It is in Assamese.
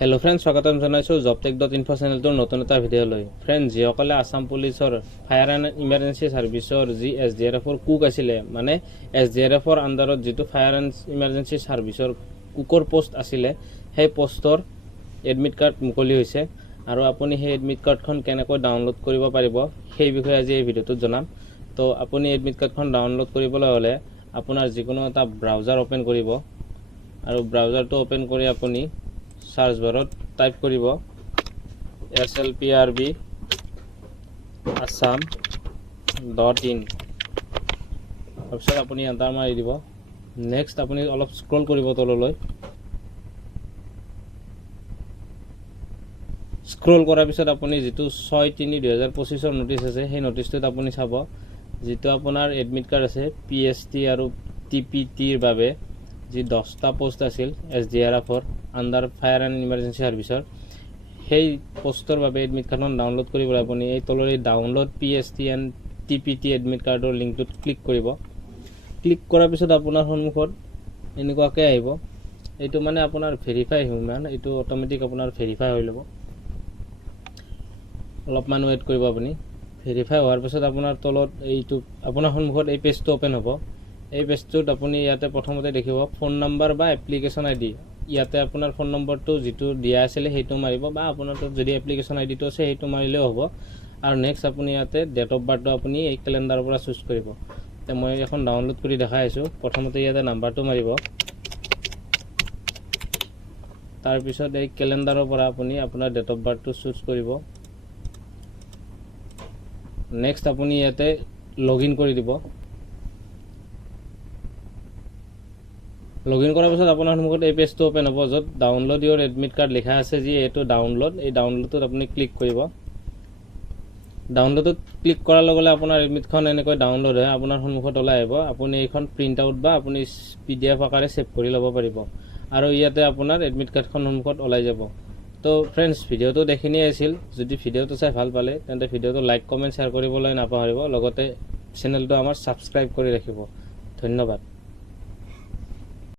হেল্ল' ফ্ৰেণ্ডছ, স্বাগতম জনাইছোঁ jobtech.info চেনেলটোৰ নতুন এটা ভিডিঅ'লৈ। ফ্ৰেণ্ডছ, যিসকলে আছাম পুলিচৰ ফায়াৰ এণ্ড ইমাৰ্জেঞ্চি ছাৰ্ভিচৰ যি SDRF-ৰ কুক আছিলে, মানে SDRF-ৰ আণ্ডাৰত যিটো ফায়াৰ এণ্ড ইমাৰ্জেঞ্চি ছাৰ্ভিচৰ কুকৰ পোষ্ট আছিলে, সেই পোষ্টৰ এডমিট কাৰ্ড মুকলি হৈছে। আৰু আপুনি সেই এডমিট কাৰ্ডখন কেনেকৈ ডাউনলোড কৰিব পাৰিব সেই বিষয়ে আজি এই ভিডিঅ'টোত জনাম। তো আপুনি এডমিট কাৰ্ডখন ডাউনলোড কৰিবলৈ হ'লে আপোনাৰ যিকোনো এটা ব্ৰাউজাৰ অ'পেন কৰিব আৰু ব্ৰাউজাৰটো অ'পেন কৰি আপুনি সাৰ্চ বাৰত টাইপ কৰিব slprb assam.in। তাৰপিছত আপুনি এণ্টাৰ মাৰি দিব। নেক্সট আপুনি অলপ স্ক্ৰল কৰিব তললৈ। স্ক্ৰল কৰাৰ পিছত আপুনি যিটো 6/3/2025 নোটিছ আছে, সেই নোটিছটোত আপুনি চাব যিটো আপোনাৰ এডমিট কাৰ্ড আছে PST আৰু TPTৰ বাবে যি 10টা পোষ্ট আছিল SDRF-ৰ আণ্ডাৰ ফায়াৰ এণ্ড ইমাৰ্জেঞ্চি ছাৰ্ভিচৰ, সেই পোষ্টৰ বাবে এডমিট কাৰ্ডখন ডাউনলোড কৰিবলৈ আপুনি এই তলৰ এই download PST and TPT admit কাৰ্ডৰ লিংকটোত ক্লিক কৰিব। ক্লিক কৰাৰ পিছত আপোনাৰ সন্মুখত এনেকুৱাকৈ আহিব। এইটো মানে আপোনাৰ ভেৰিফাই হিউমেন, এইটো অট'মেটিক আপোনাৰ ভেৰিফাই হৈ ল'ব। অলপমান ৱেইট কৰিব আপুনি। ভেৰিফাই হোৱাৰ পিছত আপোনাৰ তলত এইটো আপোনাৰ সন্মুখত এই পেজটো অ'পেন হ'ব। এই পেজটোত আপুনি ইয়াতে প্ৰথমতে দেখিব ফোন নম্বৰ বা এপ্লিকেশ্যন ID। ইয়াতে আপোনাৰ ফোন নম্বৰটো যিটো দিয়া আছিলে সেইটো মাৰিব, বা আপোনাৰ তাত যদি এপ্লিকেশ্যন IDটো আছে সেইটো মাৰিলেও হ'ব। আৰু নেক্সট আপুনি ইয়াতে ডেট অফ বাৰ্থটো আপুনি এই কেলেণ্ডাৰৰ পৰা চুজ কৰিব। এতিয়া মই এখন ডাউনলোড কৰি দেখাই আছোঁ। প্ৰথমতে ইয়াতে নাম্বাৰটো মাৰিব, তাৰপিছত এই কেলেণ্ডাৰৰ পৰা আপুনি আপোনাৰ ডেট অফ বাৰ্থটো চুজ কৰিব। নেক্সট আপুনি ইয়াতে লগইন কৰি দিব। লগইন কৰাৰ পিছত আপোনাৰ সন্মুখত এই পেজটো অ'পেন হ'ব, য'ত ডাউনলোড ইউৰ এডমিট কাৰ্ড লিখা আছে যি এইটো ডাউনলোড, এই ডাউনলোডটোত আপুনি ক্লিক কৰিব। ডাউনলোডত ক্লিক কৰাৰ লগে লগে আপোনাৰ এডমিটখন এনেকৈ ডাউনলোড হয় আপোনাৰ সন্মুখত ওলাই আহিব। আপুনি এইখন প্ৰিণ্ট আউট বা আপুনি PDF আকাৰে ছেভ কৰি ল'ব পাৰিব। আৰু ইয়াতে আপোনাৰ এডমিট কাৰ্ডখন সন্মুখত ওলাই যাব। তো ফ্ৰেণ্ডছ, ভিডিঅ'টো দেখিনিয়ে আছিল। যদি ভিডিঅ'টো চাই ভাল পালে তেন্তে ভিডিঅ'টো লাইক, কমেণ্ট, শ্বেয়াৰ কৰিবলৈ নাপাহৰিব। লগতে চেনেলটো আমাৰ ছাবস্ক্ৰাইব কৰি ৰাখিব। ধন্যবাদ।